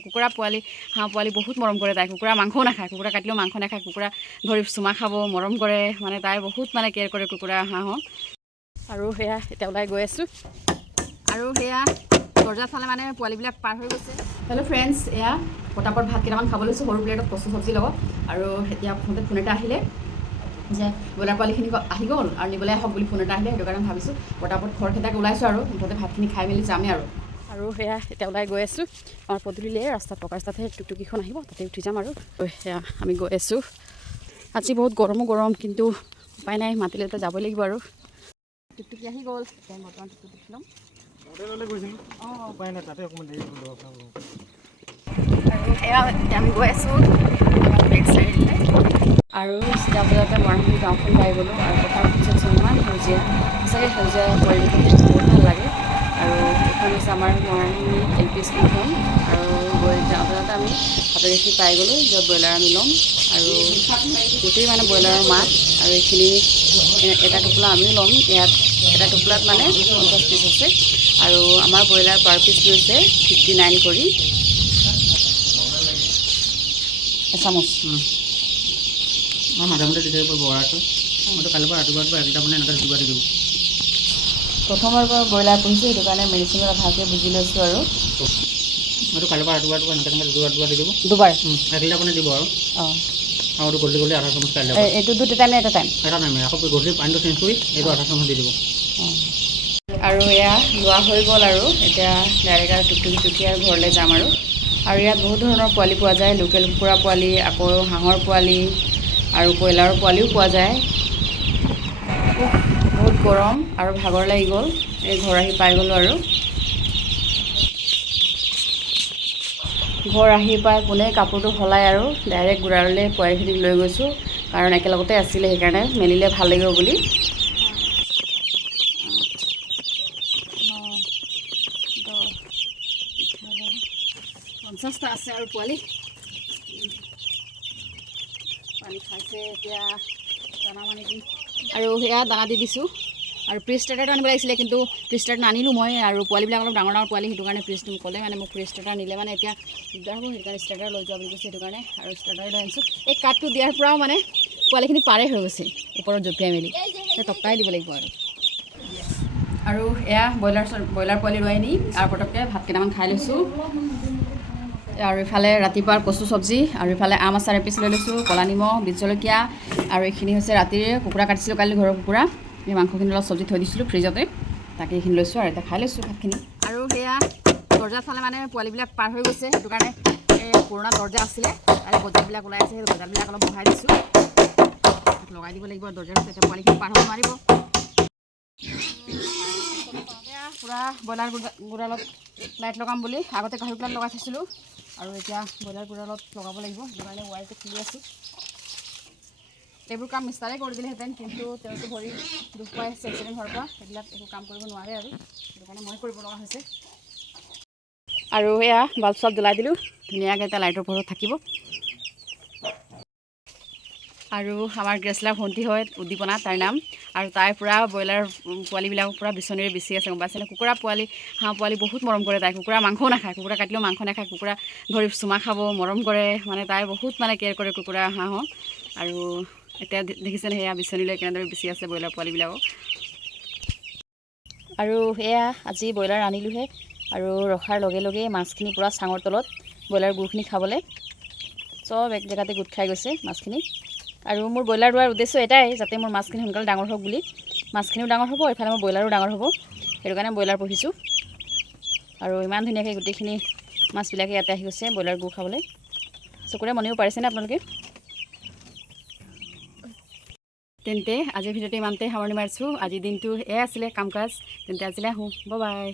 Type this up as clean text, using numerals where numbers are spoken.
কুকুৰা পোৱালি হাঁহ পোৱালি বহুত মৰম কৰে তাই। কুকুৰা মাংসও নাখায়, কুকুৰা কাটিলেও মাংস নাখায়, কুকুৰা ধৰি চুমা খাব, মৰম কৰে, মানে তাই বহুত মানে কেয়াৰ কৰে কুকুৰা হাঁহক। আৰু সেয়া এতিয়া ওলাই গৈ আছোঁ। আৰু সেয়া দৰ্জাৰ ফালে মানে পোৱালিবিলাক পাৰ হৈ গৈছে। হেল্ল' ফ্ৰেণ্ডছ, এয়া পটাপট ভাত কেইটামান খাব লৈছোঁ সৰু প্লেটত কচু চব্জি লগত। আৰু এতিয়া প্ৰথমতে ফোন এটা আহিলে যে ব্ৰইলাৰ পোৱালিখিনি আহি গ'ল আৰু নিবলৈ আহক বুলি ফোন এটা আহিলে। সেইটো কাৰণে ভাবিছোঁ পটাপট খৰখেদাকৈ ওলাইছোঁ আৰু মুঠতে ভাতখিনি খাই মেলি যামেই আৰু সেয়া এতিয়া ওলাই গৈ আছোঁ। আমাৰ পদূলিলৈ ৰাস্তাত পকা ৰাস্তাতহে টুকটুকিখন আহিব, তাতে উঠি যাম আৰু সেয়া আমি গৈ আছোঁ। আজি বহুত গৰম, কিন্তু উপায় নাই, মাতিলে এতিয়া যাবই লাগিব আৰু। টুকটুকি আহি গ'ল, এতিয়া বৰ্তমান টুকটুকি ল'ম। আৰু সেয়া এতিয়া আমি গৈ আছোঁ বেক চাইডলৈ। আৰু চিধা বজাতে মৰাণপুৰ গাঁওখন পাই গ'লোঁ। আৰু পথাৰ পিছত ইমান সেউজীয়া, সঁচাকৈ সেউজীয়া পৰিৱেশত দেখি বহুত ভাল লাগে। আৰু এইখন হৈছে আমাৰ মৰাণপুৰ LP স্কুলখন। আৰু গৈ যাওঁতে আমি হাতৰখি পাই গ'লোঁ, য'ত ব্ৰইলাৰ আমি ল'ম। আৰু গোটেই মানে ব্ৰইলাৰৰ মাছ। আৰু এইখিনি এটা টোপোলা আমিও ল'ম। ইয়াত এটা টোপোলাত মানে 50 পিচ আছে। আৰু আমাৰ ব্ৰইলাৰ পাৰ পিচ লৈছে 59 কৰি এচামুচ। মাজে মাজে দি থাকিব বৰাটো। মইতো কালিৰ পৰা ৰাতিপুৱা একটা মানে এনেকৈ ৰাতিপুৱা দি দিওঁ। প্ৰথমৰ পৰা ব্ৰইলাৰ পুহিছোঁ, সেইটো কাৰণে মেডিচিন ভালকৈ বুজি লৈছোঁ। আৰু মইতো কালিৰ পৰা ৰাতিপুৱা এনেকৈ দুবাৰ দি দিব। দুবাৰ 1 লিটাৰ মানে দিব আৰু অঁ। আৰু গধূলি আধা চামুচ কাইলৈ এইটো দুটা টাইম এটা টাইম এটা নামে আকৌ গধূলি পানীটো চেঞ্জ কৰি এইটো আধা চামুচ দি দিব। অঁ। আৰু এয়া লোৱা হৈ গ'ল। আৰু এতিয়া ডাইৰেক্ট আৰু টুকটুকি আৰু ঘৰলৈ যাম। আৰু ইয়াত বহুত ধৰণৰ পোৱালি পোৱা যায়। লোকেল কুকুৰা পোৱালি, আকৌ হাঁহৰ পোৱালি আৰু কয়লাৰৰ পোৱালিও পোৱা যায়। বহুত গৰম আৰু ভাগৰ লাগি গ'ল। এই ঘৰ আহি পাই গ'লোঁ। আৰু ঘৰ আহি পাই পোনে কাপোৰটো সলাই আৰু ডাইৰেক্ট গুড়ালৈ পোৱালিখিনিক লৈ গৈছোঁ। কাৰণ একেলগতে আছিলে, সেইকাৰণে মেলিলে ভাল লাগিব বুলি। 50টা আছে আৰু পোৱালি পানী খাইছে। এতিয়া দানা মানে দিম আৰু সেয়া দানা দি দিছোঁ। আৰু প্ৰিষ্টাৰটো আনিব লাগিছিলে, কিন্তু প্ৰিষ্টাৰটো নানিলোঁ মই। আৰু পোৱালিবিলাক অলপ ডাঙৰ পোৱালি, সেইটো কাৰণে প্ৰিষ্টো ক'লে মানে মোক প্ৰিষ্টাৰটা নিলে মানে এতিয়া দিগদাৰ হ'ব, সেইটো কাৰণে ষ্টাৰ্টাৰ লৈ যোৱা বুলি কৈছে। সেইটো কাৰণে আৰু ষ্টাৰ্টাৰ লৈ আনিছোঁ। এই কাঠটো দিয়াৰ পৰাও মানে পোৱালিখিনি পাৰে হৈ গৈছে ওপৰত জঁপিয়াই মেলি, টপকাই দিব লাগিব। আৰু এয়া ব্ৰইলাৰ পোৱালি লৈ আনি আৰু পটককৈ ভাত কেইটামান খাই লৈছোঁ। আৰু ইফালে ৰাতিপুৱাৰ কচু চব্জি, আৰু ইফালে আম আচাৰ এপিচ লৈ লৈছোঁ, ক'লা নিমখ, বিট জলকীয়া। আৰু এইখিনি হৈছে ৰাতিৰে কুকুৰা কাটিছিলোঁ কালি, ঘৰৰ কুকুৰা। এই মাংসখিনি অলপ চব্জি থৈ দিছিলোঁ ফ্ৰিজতে, তাকে এইখিনি লৈছোঁ। আৰু এতিয়া খাই লৈছোঁ ভাতখিনি। আৰু সেয়া দৰ্জাৰ ফালে মানে পোৱালিবিলাক পাৰ হৈ গৈছে, সেইটো কাৰণে এই পুৰণা দৰ্জা আছিলে, কালি গজালবিলাক ওলাই আছে, সেই গজালবিলাক অলপ বহাই দিছোঁ। লগাই দিব লাগিব দৰ্জাটো, তেতিয়া পোৱালিখিনি পাৰ হ'ব নোৱাৰিব। পূৰা ব্ৰইলাৰ গঁৰালত লাইট লগাম বুলি আগতে কাঁহী প্লেট লগাই থৈছিলোঁ। আৰু এতিয়া ব্ৰইলাৰ গঁৰালত লগাব লাগিব, সেইটো কাৰণে ৱায়াৰটো খুলি আছোঁ। এইবোৰ কাম মিষ্টাৰে কৰি দিলেহেঁতেন, কিন্তু তেওঁতো ভৰি দুখ পাই আছে এক্সিডেণ্ট হোৱাৰ পৰা, সেইবিলাক একো কাম কৰিব নোৱাৰে। আৰু সেইটো কাৰণে মই কৰিব লগা হৈছে। আৰু এয়া বাল্ব চাল্ব জ্বলাই দিলোঁ, ধুনীয়াকৈ এতিয়া লাইটৰ পোহৰত থাকিব। আৰু আমাৰ গ্ৰেছলাৰ ভণ্টি হয় উদ্দীপনা তাইৰ নাম। আৰু তাইৰ পূৰা ব্ৰইলাৰ পোৱালিবিলাকক পূৰা বিচনীৰে বিচি আছে, গম পাইছেনে? কুকুৰা পোৱালি হাঁহ পোৱালি বহুত মৰম কৰে তাই। কুকুৰা মাংসও নাখায়, কুকুৰা কাটিলেও মাংস নাখায়, কুকুৰা ধৰি চুমা খাব, মৰম কৰে, মানে তাই বহুত মানে কেয়াৰ কৰে কুকুৰা হাঁহক। আৰু এতিয়া দেখিছেনে সেয়া বিচনী লৈ কেনেদৰে বিচি আছে ব্ৰইলাৰ পোৱালিবিলাকক। আৰু সেয়া আজি ব্ৰইলাৰ আনিলোঁহে, আৰু ৰখাৰ লগে লগে মাছখিনি পূৰা চাঙৰ তলত ব্ৰইলাৰ গুখিনি খাবলৈ চব এক জেগাতে গোট খাই গৈছে মাছখিনি। আৰু মোৰ ব্ৰইলাৰ লোৱাৰ উদ্দেশ্য এটাই, যাতে মোৰ মাছখিনি সোনকালে ডাঙৰ হওক বুলি। মাছখিনিও ডাঙৰ হ'ব, এইফালে মোৰ ব্ৰইলাৰো ডাঙৰ হ'ব, সেইটো কাৰণে ব্ৰইলাৰ পুহিছোঁ। আৰু ইমান ধুনীয়াকৈ গোটেইখিনি মাছবিলাকে ইয়াতে আহি গৈছে ব্ৰইলাৰ গু খাবলৈ। চকুৰে মনিব পাৰিছেনে আপোনালোকে? তেন্তে আজিৰ ভিডিঅ'টো ইমানতে সামৰণি মাৰিছোঁ। আজিৰ দিনটো এয়াই আছিলে কাম কাজ। তেন্তে আজিলৈ আহোঁ, বাই বাই।